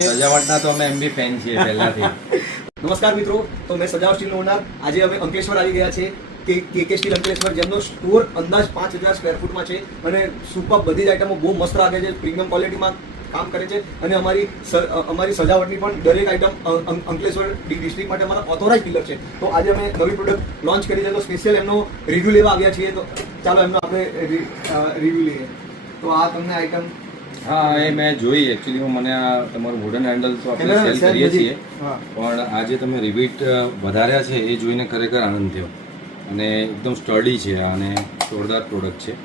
સજાવટના તો અમે એમ બી ફેન છીએ પહેલાથી. નમસ્કાર મિત્રો, તો મેં સજાવટ સ્ટીલનો ઓનર. આજે અમે અંકલેશ્વર આવી ગયા છે કે સ્ટીલ અંકલેશ્વર, જેમનો સ્ટોર અંદાજ 5000 સ્ક્વેર ફૂટમાં છે અને સુપર બધી જ આઈટમો બહુ મસ્ત લાગે છે, પ્રીમિયમ ક્વોલિટીમાં કામ કરે છે અને અમારી સજાવટની પણ દરેક આઈટમ અંકલેશ્વર ડિસ્ટ્રિક્ટ માટે અમારા ઓથોરાઇઝ ડીલર છે. તો આજે અમે નવી પ્રોડક્ટ લોન્ચ કરી છે, તો સ્પેશિયલ એમનો રિવ્યુ લેવા આવ્યા છીએ. તો ચાલો એમનો આપણે રિવ્યુ લઈએ. તો આ તમને આઈટમ, હા, એ મેં જોઈ. એકચ્યુઅલી મને આ તમારું વુડન હેન્ડલ તો આપણે સેલ કરીએ છીએ, પણ આજે તમે રિવીટ વધાર્યા છે એ જોઈને ખરેખર આનંદ થયો અને એકદમ સ્ટડી છે અને જોરદાર પ્રોડક્ટ છે.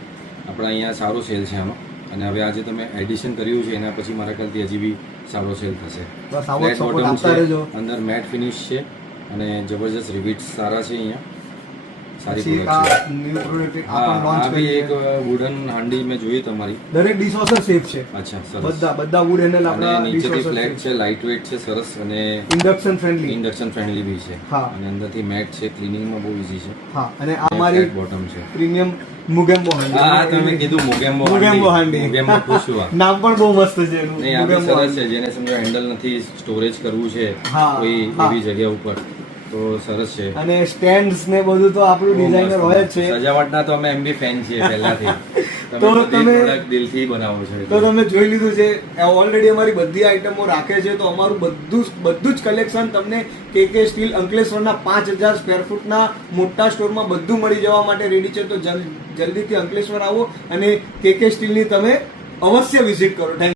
આપણા અહીંયા સારો સેલ છે આનો, અને હવે આજે તમે એડિશન કર્યું છે એના પછી મારા ખ્યાલથી હજી બી સારો સેલ થશે. ફ્લેટ બોટમ છે, અંદર મેટ ફિનિશ છે અને જબરજસ્ત રિવીટ્સ સારા છે અહીંયા. સારી પ્રોડક્ટ છે. આ બી એક વુડન હાંડી મેં જોઈ તમારી, દરેક ડિશવોશર સેફ છે. અચ્છા, સરસ. બધા વુડ હેન્ડલ આપણા નીચેથી ફ્લેટ છે, લાઇટ વેઇટ છે, સરસ, અને ઇન્ડક્શન ફ્રેન્ડલી બી છે. અને અંદરથી મેટ છે, ક્લીનિંગમાં બહુ ઈઝી છે. હા, અને આ મારી બોટમ છે, પ્રીમિયમ મુગેમ્બો હાંડી. હા, તમે કીધું મુગેમ્બો હાંડી. મુગેમ્બો પૂછવા નામ પણ બહુ મસ્ત છે એનું. નહીં, આ બી સરસ છે. જેને સમજો હેન્ડલ નથી, સ્ટોરેજ કરવું છે કોઈ એવી જગ્યા ઉપર, તો સરસ છે. અને સ્ટેન્ડ્સ ને બધું તો આપણું ડિઝાઇનર હોય જ છે. સજાવટના તો અમે એમ બી ફેન છીએ પહેલાથી. તો તમે દિલથી બનાવો છો. તો તમે જોઈ લીધું છે, ઓલરેડી અમારી બધી આઈટમો રાખે છે. તો અમારું બધું જ કલેક્શન તમને કે સ્ટીલ અંકલેશ્વરના 5000 સ્ક્વેર ફૂટના મોટા સ્ટોરમાં બધું મળી જવા માટે રેડી છે. તો જલ્દીથી અંકલેશ્વર આવો અને કે સ્ટીલની તમે અવશ્ય વિઝિટ કરો. થેન્ક